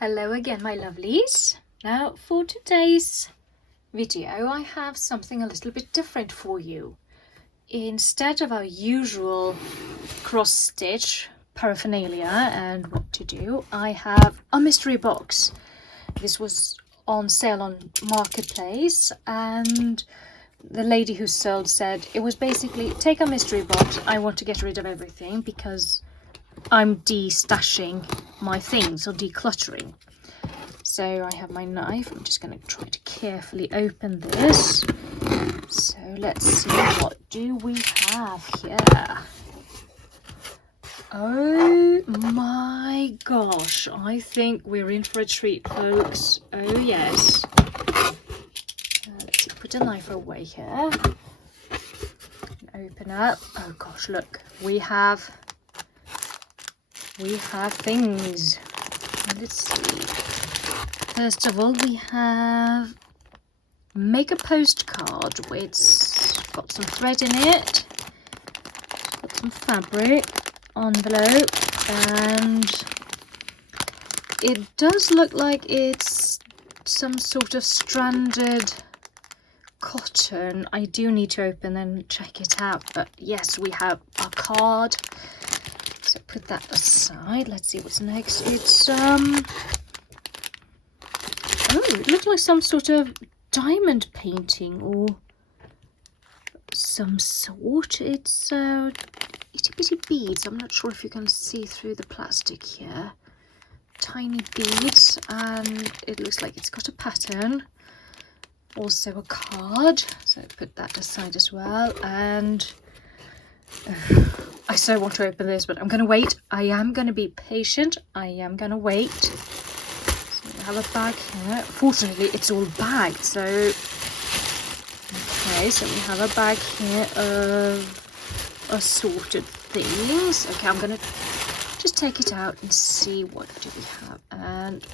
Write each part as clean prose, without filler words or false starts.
Hello again, my lovelies. Now for today's video I have something a little bit different for you. Instead of our usual cross stitch paraphernalia and what to do, I have a mystery box. This was on sale on Marketplace, and the lady who sold said it was basically, take a mystery box, I want to get rid of everything because I'm de-stashing my things or decluttering. So I have my knife. I'm just going to try to carefully open this. So let's see, what do we have here? Oh my gosh, I think we're in for a treat, folks. Oh yes. Let's see, put a knife away here. Open up. Oh gosh, look, we have things. Let's see. First of all, we have make a postcard. It's got some thread in it, got some fabric, envelope, and it does look like it's some sort of stranded cotton. I do need to open and check it out, but yes, we have a card. So put that aside. Let's see what's next. It's oh, it looks like some sort of diamond painting or some sort. It's itty bitty beads. I'm not sure if you can see through the plastic here. Tiny beads, and it looks like it's got a pattern. Also a card. So put that aside as well. And I so want to open this, but I'm going to wait. I am going to be patient. I am going to wait. So we have a bag here. Fortunately, it's all bagged. So, okay, so we have a bag here of assorted things. Okay, I'm going to just take it out and see what do we have. And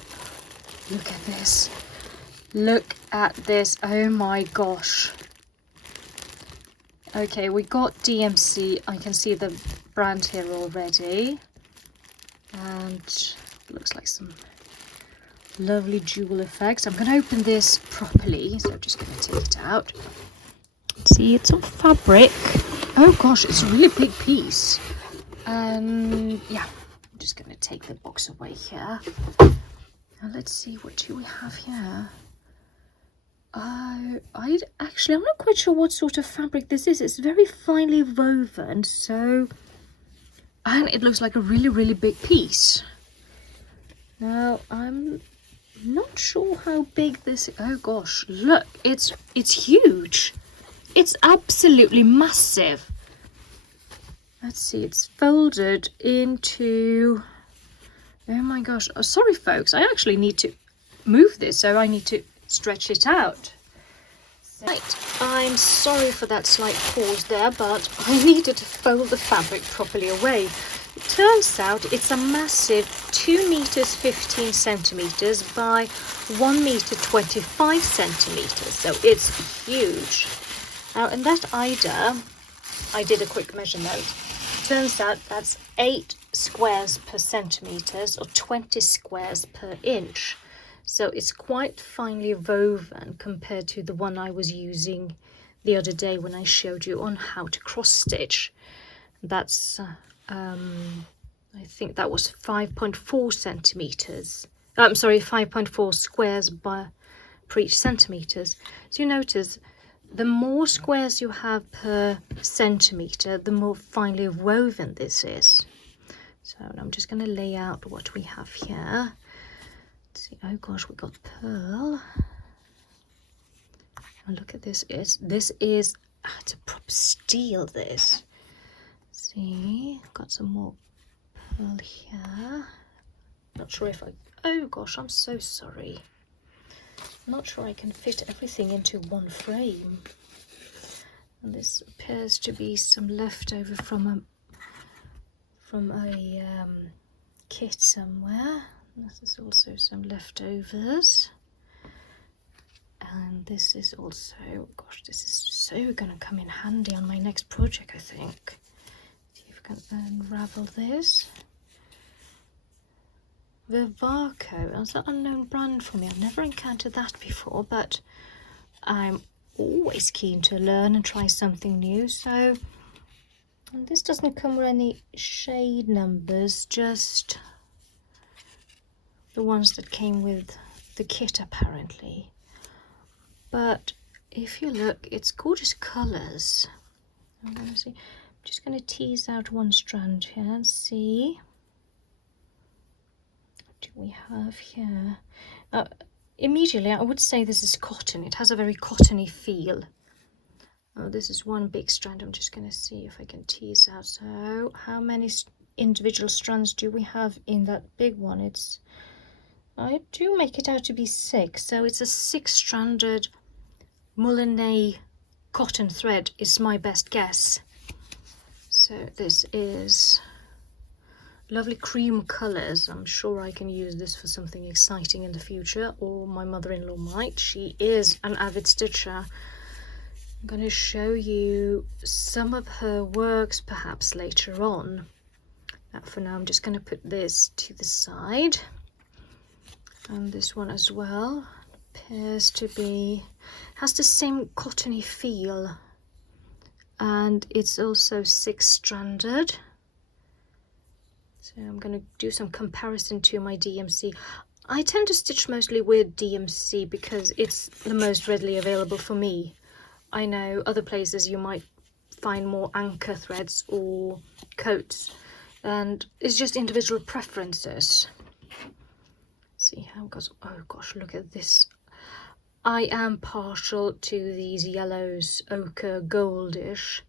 look at this. Look at this. Oh my gosh. Okay, we got DMC. I can see the brand here already. And it looks like some lovely jewel effects. I'm going to open this properly, so I'm just going to take it out. See, it's all fabric. Oh gosh, it's a really big piece. And yeah, I'm just going to take the box away here. Now let's see, what do we have here? I'm not quite sure what sort of fabric this is. It's very finely woven, so, and it looks like a really big piece. Now I'm not sure how big this is. Oh gosh, look, it's huge. It's absolutely massive. Let's see, it's folded into, oh my gosh, oh, sorry folks, I actually need to move this, so I need to stretch it out. Right, I'm sorry for that slight pause there, but I needed to fold the fabric properly away. It turns out it's a massive 2 meters 15 centimeters by 1 meter 25 centimeters, so it's huge. Now in that IDA, I did a quick measure note. Turns out that's 8 squares per centimeters or 20 squares per inch. So it's quite finely woven compared to the one I was using the other day when I showed you on how to cross stitch. That's, I think that was 5.4 centimeters. I'm sorry, 5.4 squares per each centimeters. So you notice the more squares you have per centimeter, the more finely woven this is. So I'm just going to lay out what we have here. See, oh gosh, we got pearl. Oh, look at this. This is it's a proper steel, this. See, got some more pearl here. Not sure if oh gosh, I'm so sorry. Not sure I can fit everything into one frame. And this appears to be some leftover from a kit somewhere. This is also some leftovers, and this is also, gosh, this is so gonna come in handy on my next project, I think. See if I can unravel this. Vivaco. That's an unknown brand for me. I've never encountered that before, but I'm always keen to learn and try something new. So and this doesn't come with any shade numbers, just the ones that came with the kit apparently. But if you look, it's gorgeous colours. I'm just going to tease out one strand here and see what do we have here. Immediately I would say this is cotton. It has a very cottony feel. Oh, this is one big strand. I'm just going to see if I can tease out. So how many individual strands do we have in that big one? I do make it out to be 6, so it's a 6-stranded Moulinet cotton thread is my best guess. So this is lovely cream colours. I'm sure I can use this for something exciting in the future, or my mother-in-law might. She is an avid stitcher. I'm going to show you some of her works perhaps later on. Now for now I'm just going to put this to the side, and this one as well appears to be, has the same cottony feel, and it's also 6-stranded. So I'm going to do some comparison to my DMC. I tend to stitch mostly with DMC because it's the most readily available for me. I know other places you might find more anchor threads or coats, and it's just individual preferences. See how it goes. Oh gosh, look at this. I am partial to these yellows, ochre, goldish.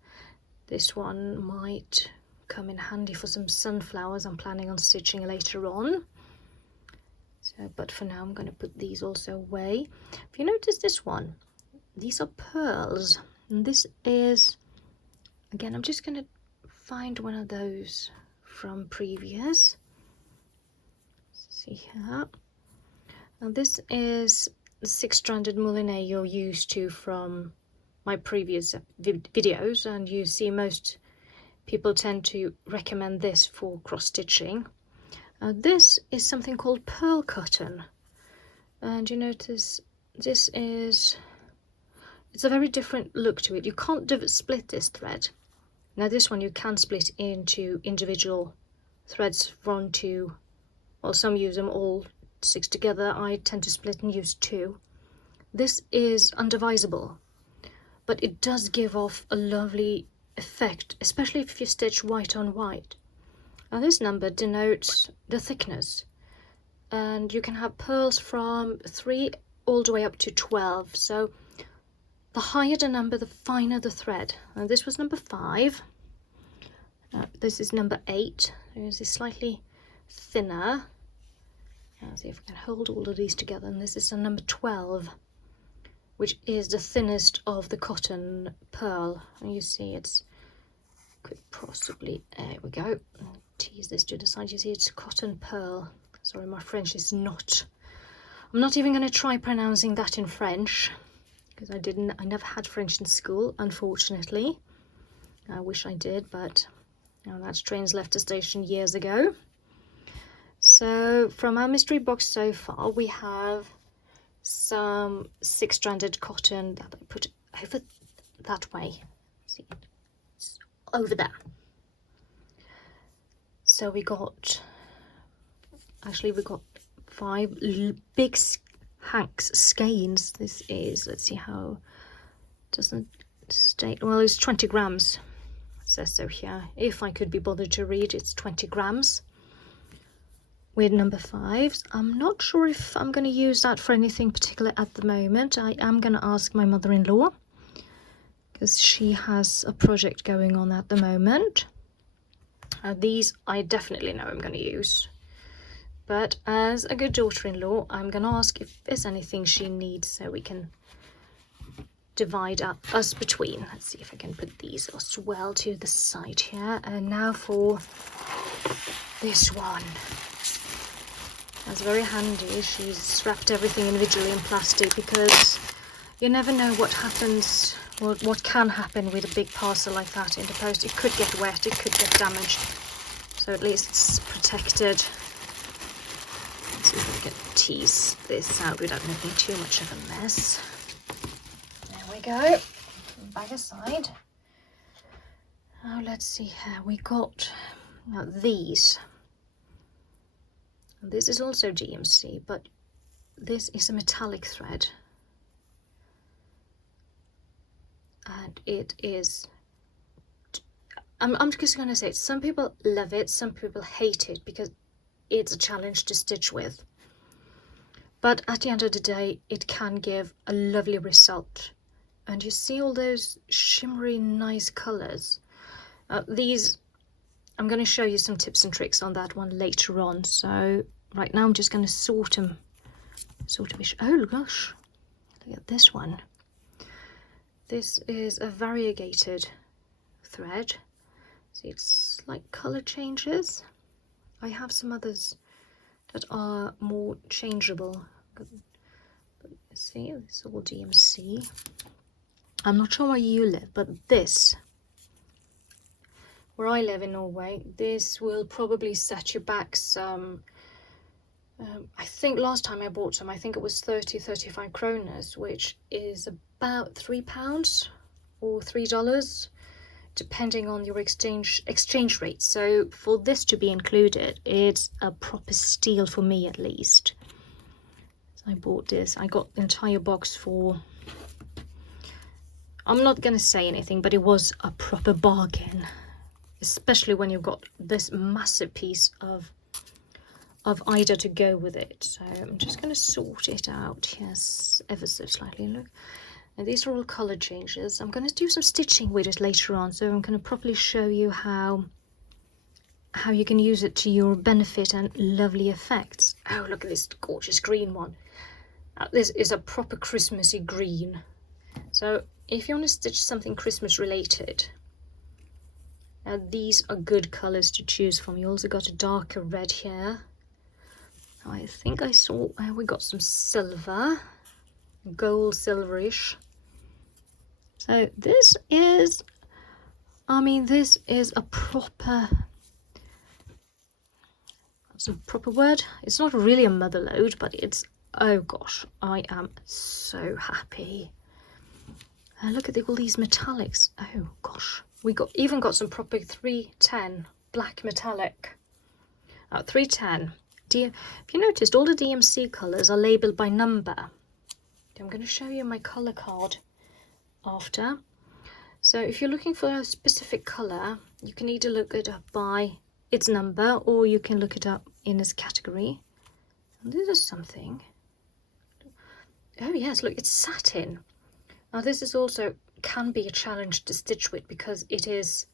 This one might come in handy for some sunflowers I'm planning on stitching later on. So, but for now I'm going to put these also away. If you notice this one, these are pearls, and this is, again, I'm just going to find one of those from previous. See here. Now this is the 6-stranded Moulinet you're used to from my previous videos, and you see most people tend to recommend this for cross stitching. This is something called pearl cotton, and you notice this is, it's a very different look to it. You can't split this thread. Now this one you can split into individual threads from 2, well, some use them all 6 together. I tend to split and use 2. This is undivisible, but it does give off a lovely effect, especially if you stitch white on white. Now this number denotes the thickness, and you can have pearls from 3 all the way up to 12. So the higher the number, the finer the thread. Now this was number 5. This is number 8. This is slightly thinner. Now see if I can hold all of these together. And this is a number 12, which is the thinnest of the cotton pearl. And you see it's, could possibly, there we go. Tease this to the side. You see it's cotton pearl. Sorry, my French is not, I'm not even going to try pronouncing that in French, because I never had French in school, unfortunately. I wish I did, but that train's left the station years ago. So from our mystery box so far, we have some 6-stranded cotton that I put over that way. See, it's over there. So we got 5 big hanks skeins. This is, let's see how, doesn't state, well, it's 20 grams. It says so here. If I could be bothered to read, it's 20 grams. With number 5s, I'm not sure if I'm going to use that for anything particular at the moment. I am going to ask my mother-in-law, because she has a project going on at the moment. These I definitely know I'm going to use. But as a good daughter-in-law, I'm going to ask if there's anything she needs so we can divide us between. Let's see if I can put these as well to the side here. And now for this one. That's very handy. She's wrapped everything individually in plastic, because you never know what happens, what can happen with a big parcel like that in the post. It could get wet, it could get damaged. So at least it's protected. see if I can tease this out without making too much of a mess. There we go. Back aside. Now let's see here. We got these. This is also DMC, but this is a metallic thread. And it is, I'm just going to say, some people love it, some people hate it because it's a challenge to stitch with. But at the end of the day, it can give a lovely result. And you see all those shimmery, nice colours. These, I'm going to show you some tips and tricks on that one later on. So right now I'm just going to sort them. Oh gosh, look at this one. This is a variegated thread. See, it's like colour changes. I have some others that are more changeable. But see, it's all DMC. I'm not sure where you live, but this, where I live in Norway, this will probably set you back some. I think last time I bought some, I think it was 30-35 kroners, which is about £3 or $3, depending on your exchange rate. So for this to be included, it's a proper steal for me at least. So I bought this. I got the entire box for, I'm not going to say anything, but it was a proper bargain, especially when you've got this massive piece of Ida to go with it. So I'm just going to sort it out, yes, ever so slightly. Look, and these are all color changes. I'm going to do some stitching with it later on, so I'm going to properly show you how you can use it to your benefit and lovely effects. Oh, look at this gorgeous green one. This is a proper Christmassy green. So if you want to stitch something Christmas related, these are good colors to choose from. You also got a darker red here. I think I saw we got some silver, gold silverish. So this is, I mean, this is a proper, that's a proper word. It's not really a mother load, but it's, oh gosh, I am so happy. Look at all these metallics. Oh gosh, we even got some proper 310 black metallic. 310. If you noticed, all the DMC colours are labelled by number. I'm going to show you my colour card after. So if you're looking for a specific colour, you can either look it up by its number, or you can look it up in this category. And this is something. Oh yes, look, it's satin. Now this is also can be a challenge to stitch with because it is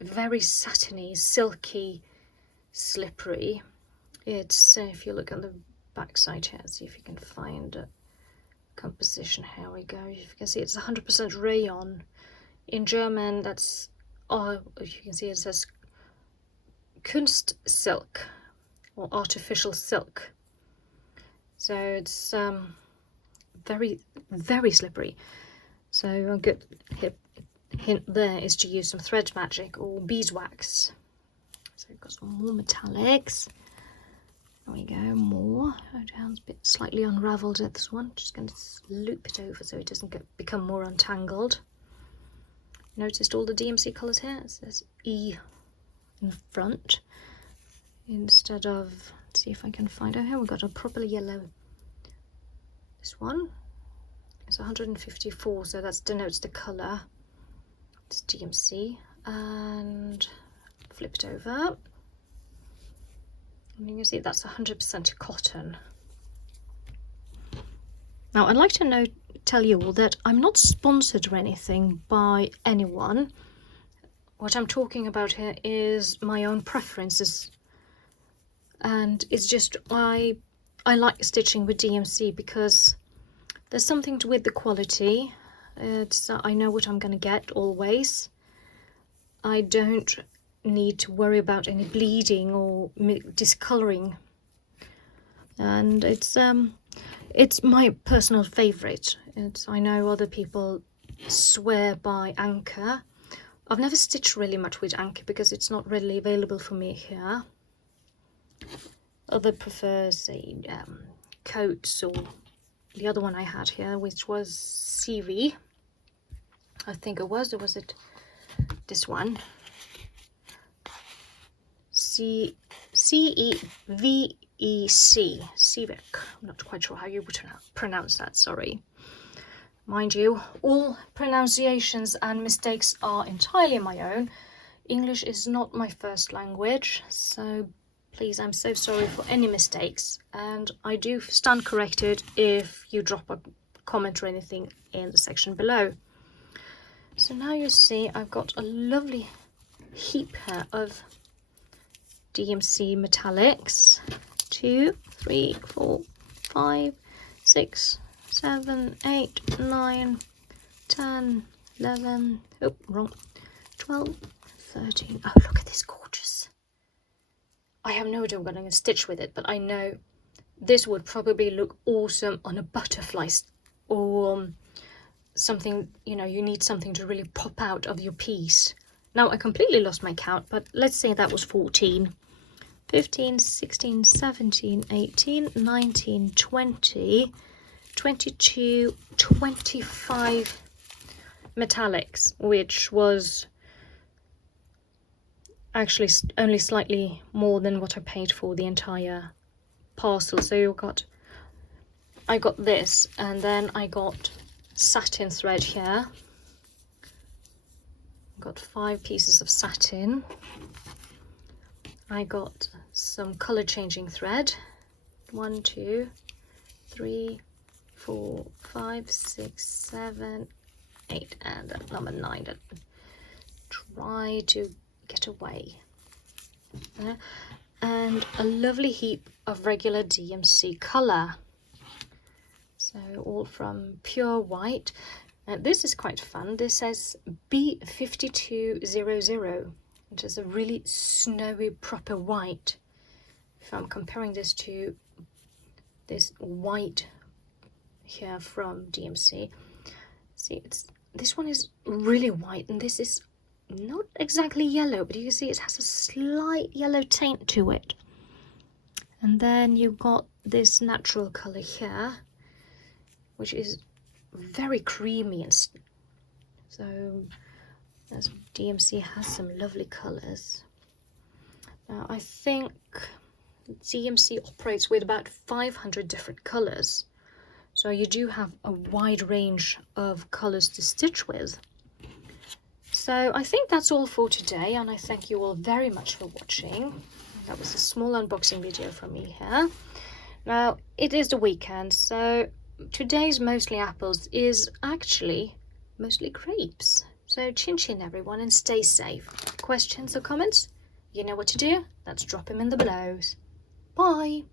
very satiny, silky, slippery. It's, if you look on the back side here, see if you can find a composition. Here we go. If you can see, it's 100% rayon. In German, that's, oh, if you can see, it says Kunstsilk or artificial silk. So it's very, very slippery. So a good hint there is to use some thread magic or beeswax. So we've got some more metallics. There we go, more. Oh, down's a bit slightly unravelled at this one. Just going to loop it over so it doesn't become more untangled. Noticed all the DMC colours here? It says E in the front instead of, let's see if I can find, oh here we've got a proper yellow. This one is 154, so that denotes the colour. It's DMC, and flip it over. And you can see that's 100% cotton. Now I'd like to tell you all that I'm not sponsored or anything by anyone. What I'm talking about here is my own preferences, and it's just I like stitching with DMC because there's something with the quality. It's I know what I'm going to get always. I don't need to worry about any bleeding or discoloring, and it's my personal favorite. I know other people swear by Anchor. I've never stitched really much with Anchor because it's not readily available for me here. other prefers say coats, or the other one I had here, which was CV. I think it was, or was it this one? C-E-V-E-C, Civic. I'm not quite sure how you would pronounce that, sorry. Mind you, all pronunciations and mistakes are entirely my own. English is not my first language, so please, I'm so sorry for any mistakes, and I do stand corrected if you drop a comment or anything in the section below. So now you see I've got a lovely heap here of DMC metallics. 2, 3, 4, 5, 6, 7, 8, 9, 10, 11, oh, wrong, 12, 13. Oh, look at this, gorgeous. I have no idea what I'm going to stitch with it, but I know this would probably look awesome on a butterfly or something, you know, you need something to really pop out of your piece. Now, I completely lost my count, but let's say that was 14. 15, 16, 17, 18, 19, 20, 22, 25 metallics, which was actually only slightly more than what I paid for the entire parcel. So I got this, and then I got satin thread here. Got 5 pieces of satin. I got some color changing thread. 1, 2, 3, 4, 5, 6, 7, 8, and number 9 that try to get away. And a lovely heap of regular DMC color. So all from pure white. This is quite fun. This says B5200, which is a really snowy proper white. If I'm comparing this to this white here from DMC, see, this one is really white, and this is not exactly yellow, but you can see it has a slight yellow taint to it. And then you've got this natural color here, which is very creamy, and so as DMC has some lovely colors. Now I think DMC operates with about 500 different colors, so you do have a wide range of colors to stitch with. So I think that's all for today, and I thank you all very much for watching. That was a small unboxing video from me here. Now it is the weekend, so today's mostly apples is actually mostly grapes. So chin chin everyone, and stay safe. Questions or comments? You know what to do. Let's drop them in the belows. Bye.